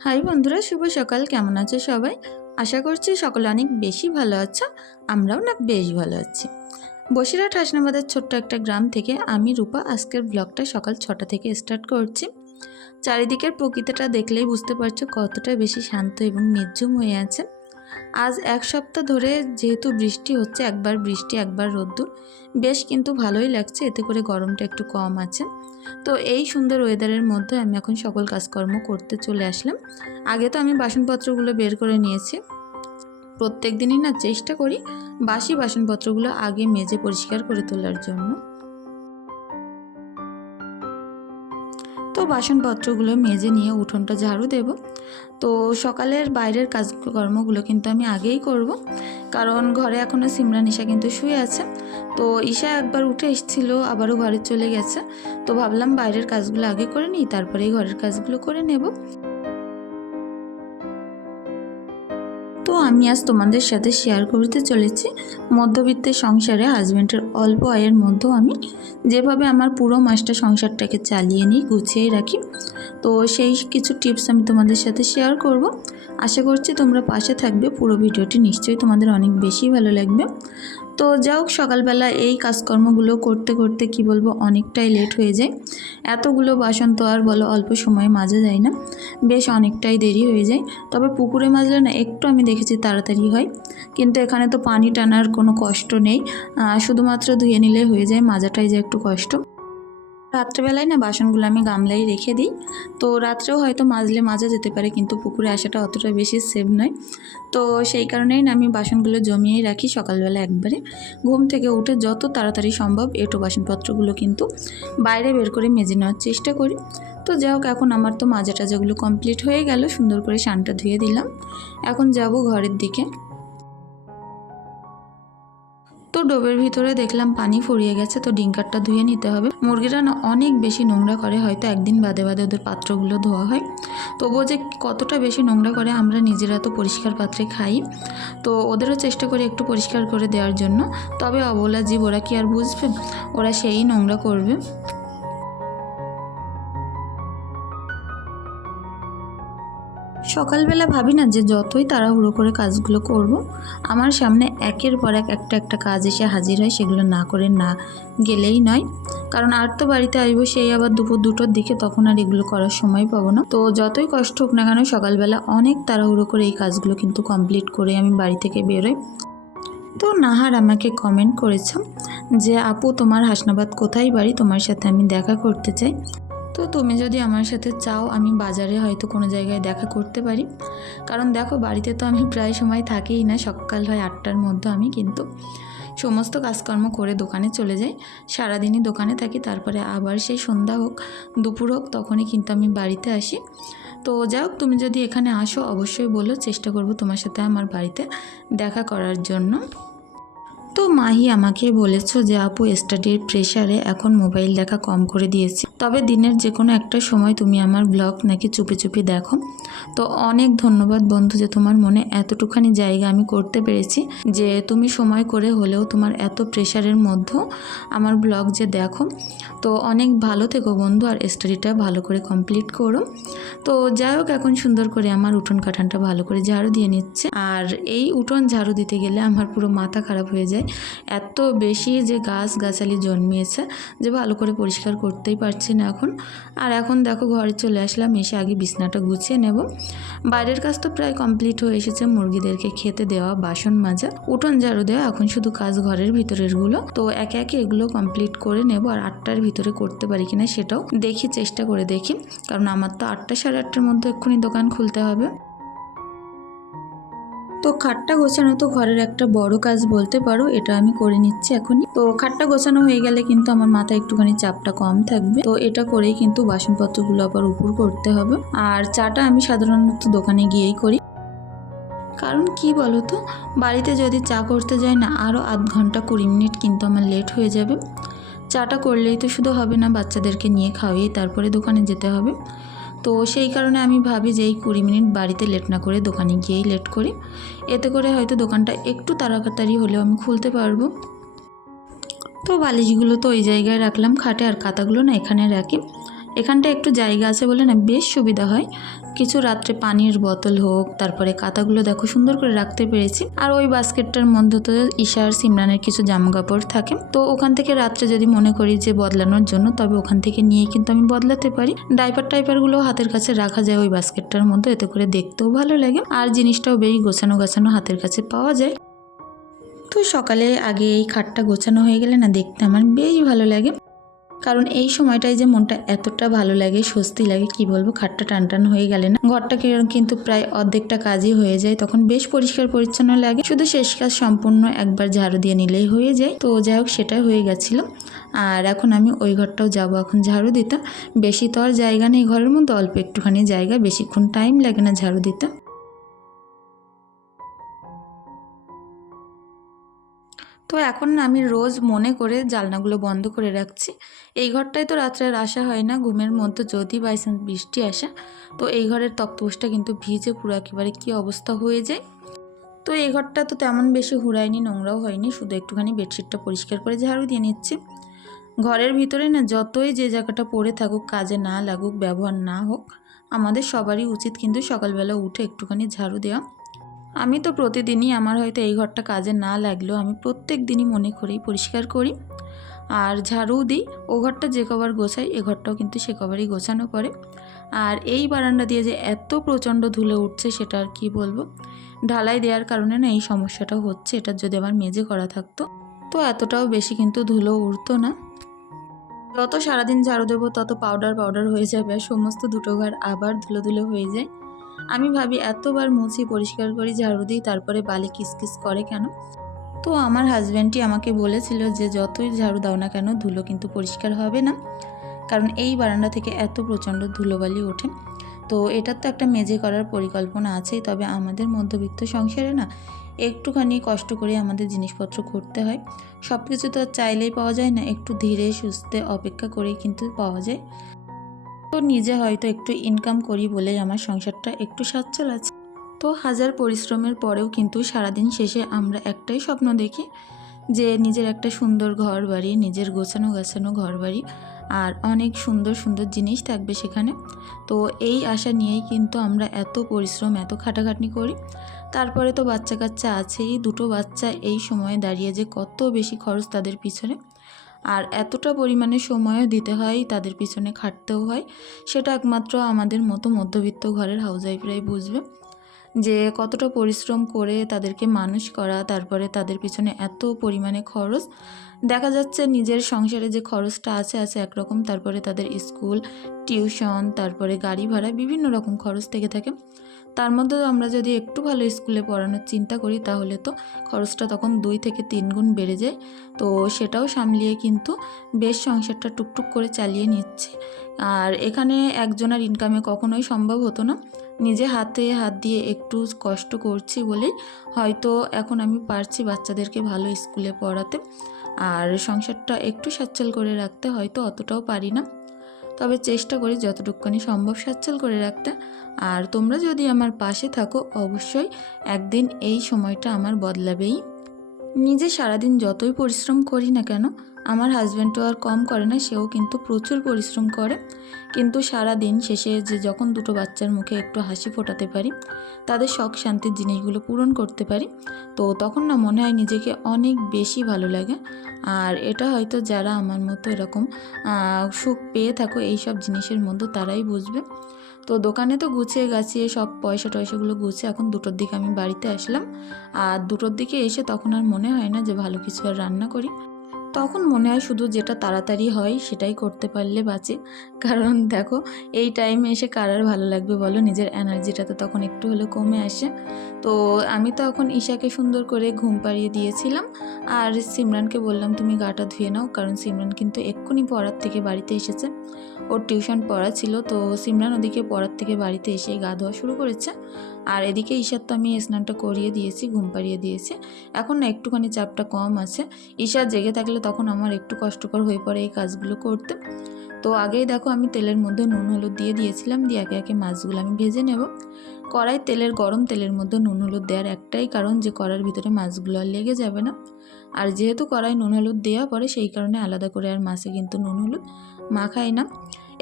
High বন্ধুরা, শুভ সকাল। কেমন আছো সবাই? আশা করছি সকলে অনেক বেশি ভালো আছো, আমরাও না বেশ ভালো আছি। বসিরহাট হাসনাবাদের ছোট্ট একটা গ্রাম থেকে আমি রূপা আজকের ব্লগটা সকাল ছটা থেকে স্টার্ট করছি। চারিদিকের প্রকৃতিটা দেখলেই বুঝতে পারছ কতটা বেশি শান্ত এবং নির্ঝুম হয়ে আছে। আজ এক সপ্তাহ ধরে যেহেতু বৃষ্টি হচ্ছে, একবার বৃষ্টি, একবার রোদ্দুর, বেশ কিন্তু ভালোই লাগছে, এতে করে গরমটা একটু কম আছে। তো এই সুন্দর ওয়েদারের মধ্যে আমি এখন সকল কাজকর্ম করতে চলে আসলাম। আগে তো আমি বাসনপত্রগুলো বের করে নিয়েছি। প্রত্যেক দিনই না চেষ্টা করি বাসি বাসনপত্রগুলো আগে মেজে পরিষ্কার করে তোলার জন্য। বাসনপত্রগুলো মেজে নিয়ে উঠোনটা ঝাড়ু দেব। তো সকালের বাইরের কাজকর্মগুলো কিন্তু আমি আগেই করব। কারণ ঘরে এখনও সিমরান ঈশা কিন্তু শুয়ে আছে। তো ঈশা একবার উঠে এসেছিল, আবারও ঘরে চলে গেছে। তো ভাবলাম বাইরের কাজগুলো আগে করে নিই, তারপরেই ঘরের কাজগুলো করে নেব। আমি আজ তোমাদের সাথে শেয়ার করতে চলেছি। মধ্যবিত্তের সংসারে হাজব্যান্ডের অল্প আয়ের মধ্যেও আমি যেভাবে আমার পুরো মাসটা সংসারটাকে চালিয়ে নিই গুছিয়ে রাখি। তো সেই কিছু টিপস আমি তোমাদের সাথে শেয়ার করব। আশা করছি তোমরা পাশে থাকবে। পুরো ভিডিওটি নিশ্চয়ই তোমাদের অনেক বেশি ভালো লাগবে। তো যা হোক, সকালবেলা এই কাজকর্মগুলো করতে করতে কি বলব, অনেকটাই লেট হয়ে যায়। এতগুলো বাসন তো আর বলো অল্প সময়ে মাজা যায় না। বেশ অনেকটাই দেরি হয়ে যায়। তবে পুকুরে মাজলে না, একটু আমি দেখেছি তাড়াতাড়ি হয়। কিন্তু এখানে তো পানি টানার কোনো কষ্ট নেই। শুধুমাত্র ধুয়ে নিলে হয়ে যায়, মাজাটাই যে একটু কষ্ট। রাত্রেবেলায় না বাসনগুলো আমি গামলাই রেখে দিই। তো রাত্রেও হয়তো মাজলে মাজা যেতে পারে, কিন্তু পুকুরে আসাটা অতটা বেশি সেভ নয়। তো সেই কারণেই না আমি বাসনগুলো জমিয়েই রাখি সকালবেলা একবারে। ঘুম থেকে উঠে যত তাড়াতাড়ি সম্ভব এটো বাসনপত্রগুলো কিন্তু বাইরে বের করে মেজে নেওয়ার চেষ্টা করি। তো যাই হোক, এখন আমার তো মাজা টাজাগুলো কমপ্লিট হয়ে গেল, সুন্দর করে শানটা ধুয়ে দিলাম। এখন যাব ঘরের দিকে। ডোবের ভিতরে দেখলাম পানি ফুরিয়ে গেছে, তো ডিঙ্কারটা ধুয়ে নিতে হবে। মুরগিরা না অনেক বেশি নোংরা করে, হয়তো একদিন বাদে বাদে ওদের পাত্রগুলো ধোয়া হয়। তবুও যে কতটা বেশি নোংরা করে আমরা নিজেরা তো পরিষ্কার পাত্রে খাই। তো ওদেরও চেষ্টা করি একটু পরিষ্কার করে দেওয়ার জন্য। তবে অবলা জীব, ওরা কি আর বুঝবে? ওরা সেই নোংরা করবে। সকালবেলা ভাবি না যে যতই তাড়াহুড়ো করে কাজগুলো করব, আমার সামনে একের পর এক একটা একটা কাজ এসে হাজির হয়, সেগুলো না করে না গেলেই নয়। কারণ আর তো বাড়িতে আসব, সেই আবার দুপুর দুটোর দিকে তখন আর এগুলো করার সময় পাবো না। তো যতই কষ্ট হোক না কেন, সকালবেলা অনেক তাড়াহুড়ো করে এই কাজগুলো কিন্তু কমপ্লিট করে আমি বাড়ি থেকে বেরোই। তো নাহার আমাকে কমেন্ট করেছ যে, আপু, তোমার হাসনাবাদ কোথায় বাড়ি? তোমার সাথে আমি দেখা করতে চাই। তো তুমি যদি আমার সাথে চাও, আমি বাজারে হয়তো কোনো জায়গায় দেখা করতে পারি। কারণ দেখো, বাড়িতে তো আমি প্রায় সময় থাকিই না। সকাল হয় আটটার মধ্যে আমি কিন্তু সমস্ত কাজকর্ম করে দোকানে চলে যাই। সারাদিনই দোকানে থাকি, তারপরে আবার সেই সন্ধ্যা হোক, দুপুর হোক, তখনই কিন্তু আমি বাড়িতে আসি। তো যাই হোক, তুমি যদি এখানে আসো, অবশ্যই বলো, চেষ্টা করব তোমার সাথে আমার বাড়িতে দেখা করার জন্য। তো মাহি আমাকে বলেছ যে, আপু স্টাডির প্রেশারে এখন মোবাইল দেখা কম করে দিয়েছি। তবে দিনের যে কোনো একটা সময় তুমি আমার ব্লগ নাকি চুপি চুপি দেখো। তো অনেক ধন্যবাদ বন্ধু যে তোমার মনে এতটুখানি জায়গা আমি করতে পেরেছি, যে তুমি সময় করে হলেও তোমার এত প্রেশারের মধ্যেও আমার ব্লগ যে দেখো। তো অনেক ভালো থেকো বন্ধু, আর স্টাডিটা ভালো করে কমপ্লিট করো। তো যাই হোক, এখন সুন্দর করে আমার উঠোন কাঠানটা ভালো করে ঝাড়ু দিয়ে নিচ্ছে। আর এই উঠোন ঝাড়ু দিতে গেলে আমার পুরো মাথা খারাপ হয়ে যায়। এত বেশি যে গাছ গাছালি জন্মিয়েছে যে ভালো করে পরিষ্কার করতেই পারছি না এখন। আর এখন দেখো ঘরে চলে আসলাম, এসে আগে বিছনাটা গুছিয়ে নেব। বাইরের কাজ তো প্রায় কমপ্লিট হয়ে এসেছে, মুরগিদেরকে খেতে দেওয়া, বাসন মাজা, উঠোন ঝাড়ু দেওয়া, এখন শুধু কাজ ঘরের ভিতরেরগুলো। তো একে একে এগুলো কমপ্লিট করে নেব, আর আটটার ভিতরে করতে পারি কিনা সেটাও দেখি, চেষ্টা করে দেখি। কারণ আমার তো আটটা সাড়ে আটটার মধ্যে এক্ষুনি দোকান খুলতে হবে। তো খাটটা গোছানো তো ঘরের একটা বড় কাজ বলতে পারো, এটা আমি করে নিচ্ছি এখনই। তো খাটটা গোছানো হয়ে গেলে কিন্তু আমার মাথায় একটুখানি চাপটা কম থাকবে। তো এটা করেই কিন্তু বাসনপত্রগুলো আবার উপর করতে হবে। আর চাটা আমি সাধারণত দোকানে গিয়েই করি। কারণ কি বলো তো বাড়িতে যদি চা করতে যাই না আরও আধ ঘণ্টা কুড়ি মিনিট কিন্তু আমার লেট হয়ে যাবে। চাটা করলেই তো শুধু হবে না, বাচ্চাদেরকে নিয়ে খাওয়িয়ে তারপরে দোকানে যেতে হবে। তো সেই কারণে আমি ভাবি যে এই কুড়ি মিনিট বাড়িতে লেট না করে দোকানে গিয়েই লেট করি। এতে করে হয়তো দোকানটা একটু তাড়াতাড়ি হলেও আমি খুলতে পারব। তো বালিশগুলো তো ওই জায়গায় রাখলাম, খাটে আর খাতাগুলো না এখানে রাখি। এখানটা একটু জায়গা আছে বলে না বেশ সুবিধা হয়। কিছু রাত্রে পানির বোতল হোক, তারপরে কাতাগুলো দেখো সুন্দর করে রাখতে পেরেছি। আর ওই বাস্কেটটার মধ্যে তো ঈশার, সিমরানের কিছু জামা কাপড় থাকে। তো ওখান থেকে রাত্রে যদি মনে করি যে বদলানোর জন্য, তবে ওখান থেকে নিয়ে কিন্তু আমি বদলাতে পারি। ডাইপার টাইপারগুলো হাতের কাছে রাখা যায় ওই বাস্কেটটার মধ্যে, এতে করে দেখতেও ভালো লাগে। আর জিনিসটাও বেশ গোছানো গোছানো হাতের কাছে পাওয়া যায়। তো সকালে আগে এই খাটটা গোছানো হয়ে গেলে না, দেখতে আমার বেশ ভালো লাগে। কারণ এই সময়টায় যে মনটা এতটা ভালো লাগে, স্বস্তি লাগে, কি বলব, খাটটা টান টান হয়ে গেলে না? ঘরটা কিন্তু প্রায় অর্ধেকটা কাজই হয়ে যায়, তখন বেশ পরিষ্কার পরিচ্ছন্ন লাগে। শুধু শেষ কাজ সম্পূর্ণ একবার ঝাড়ু দিয়ে নিলেই হয়ে যায়। তো যাই হোক, সেটাই হয়ে গেছিল। আর এখন আমি ওই ঘরটাও যাব, এখন ঝাড়ু দিতে। বেশি তো আর জায়গা নেই ঘরের মধ্যে, অল্প একটুখানি জায়গা, বেশিক্ষণ টাইম লাগে না ঝাড়ু দিতে। তো এখন আমি রোজ মনে করে জানলাগুলো বন্ধ করে রাখছি। এই ঘরটায় তো রাত্রে আসা হয় না, ঘুমের মধ্যে যদি বাইচান্স বৃষ্টি আসে, তো এই ঘরের তক্তপোষটা কিন্তু ভিজে পুরো একেবারে কী অবস্থা হয়ে যায়। তো এই ঘরটা তো তেমন বেশি হুড়ায়নি নোংরাও হয়নি, শুধু একটুখানি বেডশিটটা পরিষ্কার করে ঝাড়ু দিয়ে নিচ্ছি। ঘরের ভিতরে না যতই যে জায়গাটা পড়ে থাকুক, কাজে না লাগুক, ব্যবহার না হোক, আমাদের সবারই উচিত কিন্তু সকালবেলা উঠে একটুখানি ঝাড়ু দেওয়া। আমি তো প্রতিদিনই আমার হয়তো এই ঘরটা কাজে না লাগলেও আমি প্রত্যেক দিনই মনে করেই পরিষ্কার করি। আর ঝাড়ু দিই, ও ঘরটা যে কবার গোছাই, এ ঘরটাও কিন্তু সে কবারই গোছানো পড়ে আর এই বারান্দা দিয়ে যে এত প্রচণ্ড ধুলে উঠছে সেটা আর কি বলব? ঢালাই দেওয়ার কারণে না এই সমস্যাটা হচ্ছে এটার যদি আমার মেজে করা থাকতো, তো এতটাও বেশি কিন্তু ধুলো উঠতো না। যত সারাদিন ঝাড়ু দেবো, তত পাউডার পাউডার হয়ে যাবে, আর সমস্ত দুটো ঘর আবার ধুলো ধুলো হয়ে যায়। আমি ভাবি, এতবার মুছি পরিষ্কার করি, ঝাড়ু দিই, তারপরে বালি কিসকিস করে কেন? তো আমার হাজব্যান্ডটি আমাকে বলেছিল যে, যতই ঝাড়ু দাও না কেন, ধুলো কিন্তু পরিষ্কার হবে না। কারণ এই বারান্দা থেকে এত প্রচণ্ড ধুলোবালি ওঠে। তো এটার তো একটা মেজে করার পরিকল্পনা আছেই, তবে আমাদের মধ্যবিত্ত সংসারে না, একটুখানি কষ্ট করে আমাদের জিনিসপত্র করতে হয়। সব কিছু তো চাইলেই পাওয়া যায় না, একটু ধীরে সুস্থে অপেক্ষা করেই কিন্তু পাওয়া যায়। তো নিজে হয়তো একটু ইনকাম করি বলেই আমার সংসারটা একটু সচ্ছল আছে। তো হাজার পরিশ্রমের পরেও কিন্তু সারাদিন শেষে আমরা একটাই স্বপ্ন দেখি যে নিজের একটা সুন্দর ঘর বাড়ি নিজের গোছানো গাছানো ঘর বাড়ি আর অনেক সুন্দর সুন্দর জিনিস থাকবে সেখানে। তো এই আশা নিয়েই কিন্তু আমরা এত পরিশ্রম, এত খাটাখাটনি করি। তারপরে তো বাচ্চা কাচ্চা আছেই, দুটো বাচ্চা এই সময়ে দাঁড়িয়ে যে কত বেশি খরচ তাদের পিছনে। আর এতটা পরিমাণে সময়ও দিতে হয়, তাদের পিছনে খাটতেও হয়। সেটা একমাত্র আমাদের মতো মধ্যবিত্ত ঘরের হাউসওয়াইফরাই বুঝবে। যে কতটা পরিশ্রম করে তাদেরকে মানুষ করা, তারপরে তাদের পিছনে এত পরিমাণে খরচ। দেখা যাচ্ছে নিজের সংসারে যে খরচটা আছে আছে একরকম। তারপরে তাদের স্কুল, টিউশন, তারপরে গাড়ি ভাড়া, বিভিন্ন রকম খরচ থেকে থাকে। তার মধ্যে আমরা যদি একটু ভালো স্কুলে পড়ানোর চিন্তা করি, তাহলে তো খরচটা তখন দুই থেকে তিন গুণ বেড়ে যায়। তো সেটাও সামলিয়ে কিন্তু বেশ সংসারটা টুকটুক করে চালিয়ে নিচ্ছে। আর এখানে একজনের ইনকামে কখনোই সম্ভব হতো না। নিজে হাতে হাত দিয়ে একটু কষ্ট করছি বলেই হয়তো এখন আমি পারছি বাচ্চাদেরকে ভালো স্কুলে পড়াতে। আর সংসারটা একটু সচ্ছল করে রাখতে হয়তো অতটাও পারি না। তবে চেষ্টা করি যতটুকুনি সম্ভব সচ্ছল করে রাখতে। আর তোমরা যদি আমার পাশে থাকো, অবশ্যই একদিন এই সময়টা আমার বদলাবেই। নিজে সারাদিন যতই পরিশ্রম করি না কেন আমার হাজব্যান্ডও আর কম করে না, সেও কিন্তু প্রচুর পরিশ্রম করে। কিন্তু সারা দিন শেষে যে যখন দুটো বাচ্চার মুখে একটু হাসি ফোটাতে পারি, তাদের শখ শান্তির জিনিসগুলো পূরণ করতে পারি, তো তখন না মনে হয় নিজেকে অনেক বেশি ভালো লাগে। আর এটা হয়তো যারা আমার মতো এরকম সুখ পেয়ে থাকো এই সব জিনিসের মধ্যে তারাই বুঝবে। তো দোকানে তো গুছিয়ে গাছিয়ে সব পয়সা টয়সাগুলো গুছিয়ে এখন দুটোর দিকে আমি বাড়িতে আসলাম। আর দুটোর দিকে এসে তখন আর মনে হয় না যে ভালো কিছু আর রান্না করি। তখন মনে হয় শুধু যেটা তাড়াতাড়ি হয় সেটাই করতে পারলে বাঁচে। কারণ দেখো, এই টাইমে এসে কারার ভালো লাগবে বলো? নিজের এনার্জিটা তো তখন একটু হলে কমে আসে। তো আমি তো এখন ঈশাকে সুন্দর করে ঘুম পাড়িয়ে দিয়েছিলাম। আর সিমরানকে বললাম, তুমি গাটা ধুয়ে নাও। কারণ সিমরান কিন্তু এক্ষুনি পড়ার থেকে বাড়িতে এসেছে। ওর টিউশন পড়া ছিল, তো সিমরান ওদিকে পড়ার থেকে বাড়িতে এসে গা ধোয়া শুরু করেছে। আর এদিকে ঈশার তো আমি স্নানটা করিয়ে দিয়েছি, ঘুম পাড়িয়ে দিয়েছি। এখন না একটুখানি চাপটা কম আছে। ঈশা জেগে থাকলে তখন আমার একটু কষ্টকর হয়ে পড়ে এই কাজগুলো করতে। তো আগেই দেখো আমি তেলের মধ্যে নুন, হলুদ দিয়ে দিয়েছিলাম, দিয়ে একে একে মাছগুলো আমি ভেজে নেব। কড়াই তেলের, গরম তেলের মধ্যে নুন, হলুদ দেওয়ার একটাই কারণ যে কড়ার ভিতরে মাছগুলো আর লেগে যাবে না। আর যেহেতু কড়াই নুন, হলুদ দেওয়া পরে সেই কারণে আলাদা করে আর মাছে কিন্তু নুন, হলুদ মাখাই না।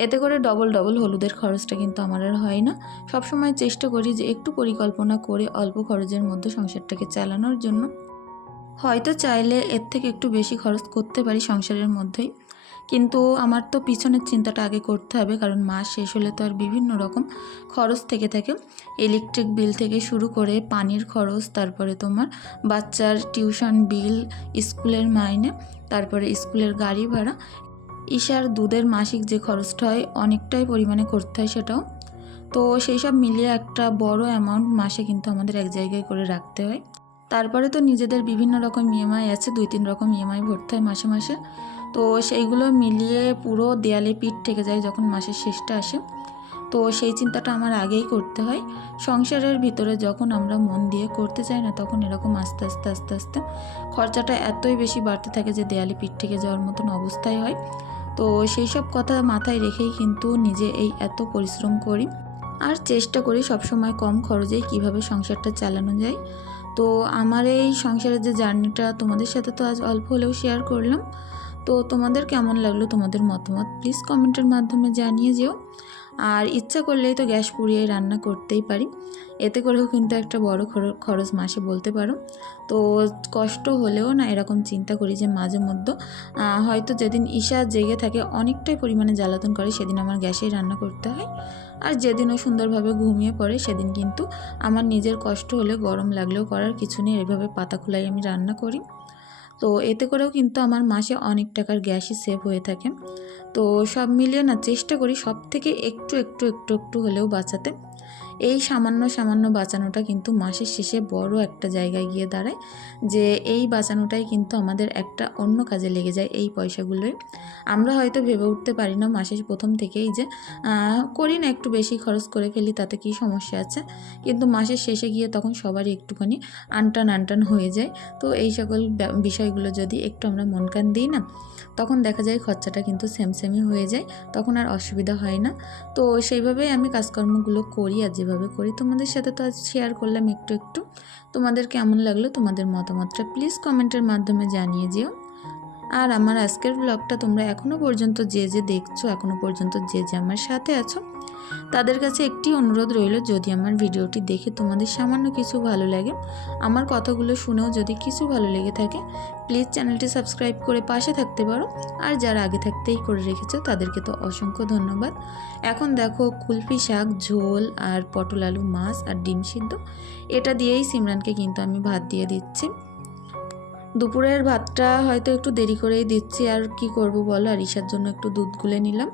এতে করে ডবল ডবল হলুদের খরচটা কিন্তু আমার আর হয় না। সবসময় চেষ্টা করি যে একটু পরিকল্পনা করে অল্প খরচের মধ্যে সংসারটাকে চালানোর জন্য। হয়তো চাইলে এর থেকে একটু বেশি খরচ করতে পারি সংসারের মধ্যেই। কিন্তু আমার তো পিছনের চিন্তাটা আগে করতে হবে, কারণ মাস শেষ হলে তো আর বিভিন্ন রকম খরচ থেকে থাকে। ইলেকট্রিক বিল থেকে শুরু করে পানির খরচ, তারপরে তোমার বাচ্চার টিউশন বিল স্কুলের মাইনে, তারপরে স্কুলের গাড়ি ভাড়া ঈশার দুধের মাসিক যে খরচটা হয়, অনেকটাই পরিমাণে করতে হয় সেটাও। তো সেই সব মিলিয়ে একটা বড় অ্যামাউন্ট মাসে কিন্তু আমাদের এক জায়গায় করে রাখতে হয়। তারপরে তো নিজেদের বিভিন্ন রকম ইএমআই আছে, দুই তিন রকম ইএমআই ভরতে হয় মাসে মাসে। তো সেইগুলো মিলিয়ে পুরো দেয়ালে পিঠ থেকে যায় যখন মাসের শেষটা আসে। তো সেই চিন্তাটা আমার আগেই করতে হয়। সংসারের ভিতরে যখন আমরা মন দিয়ে করতে চাই না, তখন এরকম আস্তে আস্তে আস্তে আস্তে খরচাটা এতই বেশি বাড়তে থাকে যে দেয়ালে পিঠ থেকে যাওয়ার মতন অবস্থায় হয়। তো সেই সব কথা মাথায় রেখেই কিন্তু নিজে এই এত পরিশ্রম করি। আর চেষ্টা করি সবসময় কম খরচে কীভাবে সংসারটা চালানো যায়। তো আমার এই সংসারের যে জার্নিটা তোমাদের সাথে তো আজ অল্প হলেও শেয়ার করলাম। তো তোমাদের কেমন লাগল তোমাদের মতামত প্লিজ কমেন্টের মাধ্যমে জানিয়ে যেও। আর ইচ্ছা করলেই তো গ্যাস পুড়িয়ে রান্না করতেই পারি। এতে করেও কিন্তু একটা বড় খর- খরচ মাসে বলতে পারো। তো কষ্ট হলেও না এরকম চিন্তা করি যে মাঝে মধ্যে হয়তো যেদিন ঈশা জেগে থাকে অনেকটাই পরিমাণে জ্বালাতন করে সেদিন আমার গ্যাসেই রান্না করতে হয়। আর যেদিনও সুন্দরভাবে ঘুমিয়ে পড়ে সেদিন কিন্তু আমার নিজের কষ্ট হলে গরম লাগলেও করার কিছু নেই। এভাবে পাতা খোলাই আমি রান্না করি। তো এতে করেও কিন্তু আমার মাসে অনেক টাকার গ্যাসই সেভ হয়ে থাকে। তো সব মিলিয়ে না, চেষ্টা করি সব থেকে একটু একটু একটু একটু হলেও বাঁচাতে। এই সামান্য সামান্য বাঁচানোটা কিন্তু মাসের শেষে বড় একটা জায়গায় গিয়ে দাঁড়ায় যে এই বাঁচানোটাই কিন্তু আমাদের একটা অন্য কাজে লেগে যায় এই পয়সাগুলোই। আমরা হয়তো ভেবে উঠতে পারি না মাসের প্রথম থেকেই যে করি না একটু বেশি খরচ করে ফেলি, তাতে কী সমস্যা আছে? কিন্তু মাসের শেষে গিয়ে তখন সবারই একটুখানি আনটান আনটান হয়ে যায়। তো এই সকল বিষয়গুলো যদি একটু আমরা মন কান দিই না, তখন দেখা যায় খরচাটা কিন্তু সেম সেমই হয়ে যায়, তখন আর অসুবিধা হয় না। তো সেইভাবেই আমি কাজকর্মগুলো করি আর যেভাবে করি, তোমাদের সাথে তো আজ শেয়ার করলাম একটু একটু। তোমাদের কেমন লাগল তোমাদের মতামতটা প্লিজ কমেন্টের মাধ্যমে জানিয়ে যেও। আর আমার আজকের ব্লগটা তোমরা এখনও পর্যন্ত যে যে দেখছ এখনও পর্যন্ত যে যে আমার সাথে আছো, তাদের কাছে একটি অনুরোধ রইল, যদি আমার ভিডিওটি দেখে তোমাদের সামান্য কিছু ভালো লাগে, আমার কথাগুলো শুনেও যদি কিছু ভালো লেগে থাকে প্লিজ চ্যানেলটি সাবস্ক্রাইব করে পাশে থাকতে পারো। আর যারা আগে থাকতেই করে রেখেছো, তাদেরকে তো অসংখ্য ধন্যবাদ। এখন দেখো, কুলফি শাক, ঝোল আর পটল, আলু, মাছ আর ডিম সিদ্ধ। এটা দিয়েই সিমরানকে কিন্তু আমি ভাত দিয়ে দিচ্ছি। দুপুরের ভাতটা হয়তো একটু দেরি করেই দিচ্ছি, আর কি করব বলো? আর ঈশার জন্য একটু দুধ গুলে নিলাম।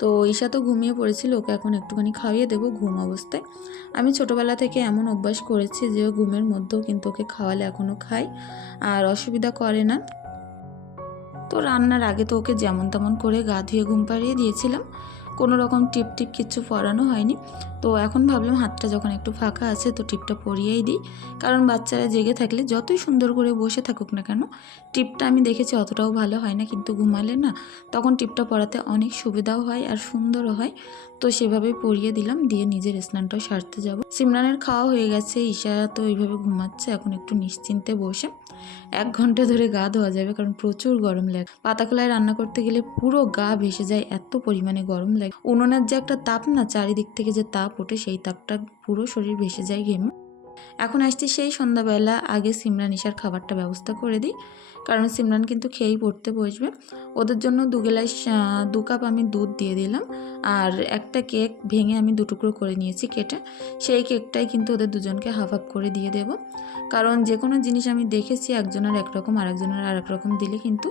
তো ঈশা তো ঘুমিয়ে পড়েছিল, ওকে এখন একটুখানি খাইয়ে দেবো ঘুম অবস্থায়। আমি ছোটোবেলা থেকে এমন অভ্যাস করেছি যে ও ঘুমের মধ্যেও কিন্তু ওকে খাওয়ালে এখনও খায় আর অসুবিধা করে না। তো রান্নার আগে তো ওকে যেমন তেমন করে গা ধুয়ে ঘুম পাড়িয়ে দিয়েছিলাম। কোনো রকম টিপ টিপ কিচ্ছু পরানো হয়নি। তো এখন ভাবলাম হাতটা যখন একটু ফাঁকা আছে তো টিপটা পরিয়েই দিই। কারণ বাচ্চারা জেগে থাকলে যতই সুন্দর করে বসে থাকুক না কেন, টিপটা আমি দেখেছি অতটাও ভালো হয় না, কিন্তু ঘুমালে না তখন টিপটা পরাতে অনেক সুবিধাও হয় আর সুন্দরও হয়। তো সেভাবেই পরিয়ে দিলাম, দিয়ে নিজের স্নানটাও সারতে যাব। সিমরানের খাওয়া হয়ে গেছে ঈশা তো এইভাবে ঘুমাচ্ছে, এখন একটু নিশ্চিন্তে বসে। এক ঘণ্টা ধরে গা ধোয়া যাবে কারণ প্রচুর গরম লাগে। পাতাকলায় রান্না করতে গেলে পুরো গা ভেসে যায়, এত পরিমাণে গরম লাগে। উনুনের যে একটা তাপ না, চারিদিক থেকে যে তাপ ওঠে, সেই তাপটা পুরো শরীর ভেসে যায় ঘেমে। এখন আসছি সেই সন্ধ্যাবেলা, আগে সিমরান নিশার খাবারটা ব্যবস্থা করে দিই। কারণ সিমরান কিন্তু খেয়েই পড়তে বসবে। ওদের জন্য দু গেলাস দু কাপ আমি দুধ দিয়ে দিলাম। আর একটা কেক ভেঙে আমি দু টুকরো করে নিয়েছি কেটে। সেই কেকটাই কিন্তু ওদের দুজনকে হাফ হাফ করে দিয়ে দেব। কারণ যে কোনো জিনিস আমি দেখেছি, একজনের একরকম আর একজনের আর এক রকম দিলে কিন্তু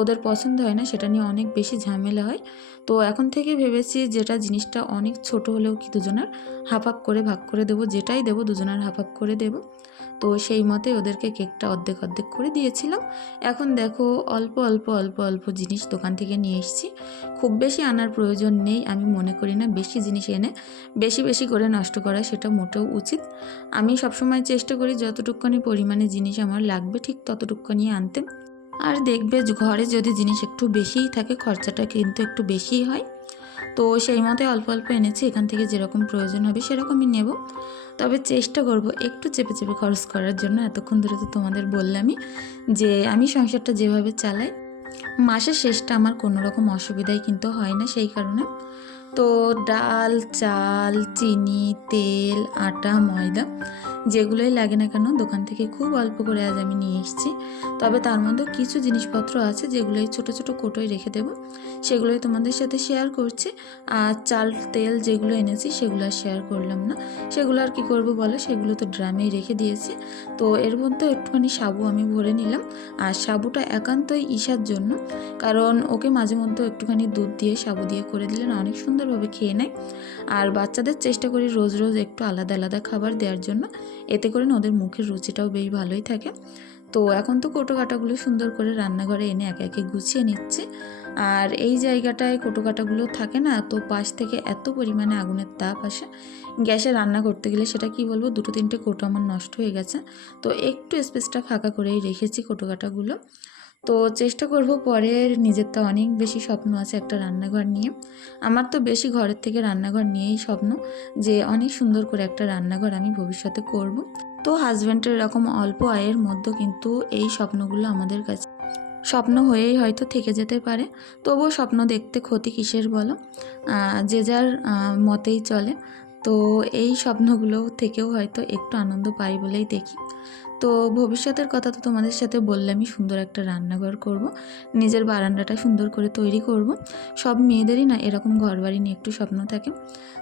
ওদের পছন্দ হয় না, সেটা নিয়ে অনেক বেশি ঝামেলা হয়। তো এখন থেকে ভেবেছি যেটা জিনিসটা অনেক ছোট হলেও কি দুজনের হাফ হাফ করে ভাগ করে দেবো, যেটাই দেবো দুজনের হাফ হাফ করে দেবো। তো সেই মতে ওদেরকে কেকটা অর্ধেক অর্ধেক করে দিয়েছিলাম। এখন দেখো অল্প অল্প অল্প অল্প জিনিস দোকান থেকে নিয়ে এসেছি। খুব বেশি আনার প্রয়োজন নেই, আমি মনে করি না বেশি জিনিস এনে বেশি বেশি করে নষ্ট করা সেটা মোটেও উচিত। আমি সবসময় চেষ্টা করি যতটুকুনি পরিমাণে জিনিস আমার লাগবে ঠিক ততটুকুনি আনতে। আর দেখবে ঘরে যদি জিনিস একটু বেশিই থাকে, খরচাটা কিন্তু একটু বেশিই হয়। তো সেই মতে অল্প অল্প এনেছি, এখান থেকে যেরকম প্রয়োজন হবে সেরকমই নেব। তবে চেষ্টা করব একটু চেপে চেপে খরচ করার জন্য। এতক্ষণ ধরে তো তোমাদের বললামই যে আমি সংসারটা যেভাবে চালাই, মাসের শেষটা আমার কোনো রকম অসুবিধাই কিন্তু হয় না সেই কারণে। তো ডাল, চাল, চিনি, তেল, আটা, ময়দা যেগুলোই লাগে না কেন, দোকান থেকে খুব অল্প করে আজ আমি নিয়ে এসেছি। তবে তার মধ্যে কিছু জিনিসপত্র আছে, যেগুলোই ছোট ছোট কোটোয় রেখে দেবো। সেগুলোই তোমাদের সাথে শেয়ার করছি। আর চাল, তেল যেগুলো এনেছি, সেগুলো আর শেয়ার করলাম না। সেগুলো আর কি করব বলো? সেগুলো তো ড্রামেই রেখে দিয়েছি। তো এর মধ্যে একটুখানি সাবু আমি ভরে নিলাম। আর সাবুটা একান্তই ঈশার জন্য। কারণ ওকে মাঝে মধ্যে একটুখানি দুধ দিয়ে, সাবু দিয়ে করে দিলে না অনেক সুন্দরভাবে খেয়ে নেয়। আর বাচ্চাদের চেষ্টা করি রোজ রোজ একটু আলাদা আলাদা খাবার দেওয়ার জন্য। এতে করে না ওদের মুখের রুচিটাও বেশ ভালোই থাকে। তো এখন তো কোটো কাটাগুলো সুন্দর করে রান্নাঘরে এনে একে একে গুছিয়ে নিচ্ছে। আর এই জায়গাটায় কোটো কাটাগুলো থাকে না, তো পাশ থেকে এত পরিমাণে আগুনের তাপ আসে, গ্যাসে রান্না করতে গেলে সেটা কি বলব, দুটো তিনটে কোটো আমার নষ্ট হয়ে গেছে। তো একটু স্পেসটা ফাঁকা করেই রেখেছি কোটো কাটাগুলো তো চেষ্টা করব পরের নিজের তো অনেক বেশি স্বপ্ন আছে একটা রান্নাঘর নিয়ে। আমার তো বেশি ঘরের থেকে রান্নাঘর নিয়েই স্বপ্ন যে অনেক সুন্দর করে একটা রান্নাঘর আমি ভবিষ্যতে করব। তো হাজব্যান্ডের এরকম অল্প আয়ের মধ্যে কিন্তু এই স্বপ্নগুলো আমাদের কাছে স্বপ্ন হয়েই হয়তো থেকে যেতে পারে। তবুও স্বপ্ন দেখতে ক্ষতি কিসের বলো? যে যার মতেই চলে। তো এই স্বপ্নগুলো থেকেও হয়তো একটু আনন্দ পাই বলেই দেখি। তো ভবিষ্যতের কথা তো তোমাদের সাথে বললামই সুন্দর একটা রান্নাঘর করব। নিজের বারান্দাটা সুন্দর করে তৈরি করব। সব মেয়েদেরই না এরকম ঘরবাড়ি নিয়ে একটু স্বপ্ন থাকে।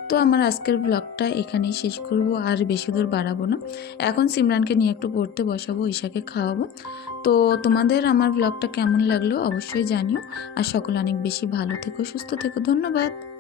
তো আমার আজকের ব্লগটা এখানেই শেষ করব, আর বেশি দূর বাড়াবো না। এখন সিমরানকে নিয়ে একটু পড়তে বসাবো, ঈশাকে খাওয়াবো। তো তোমাদের আমার ব্লগটা কেমন লাগল অবশ্যই জানিও। আর সকলে অনেক বেশি ভালো থেকো, সুস্থ থেকো, ধন্যবাদ।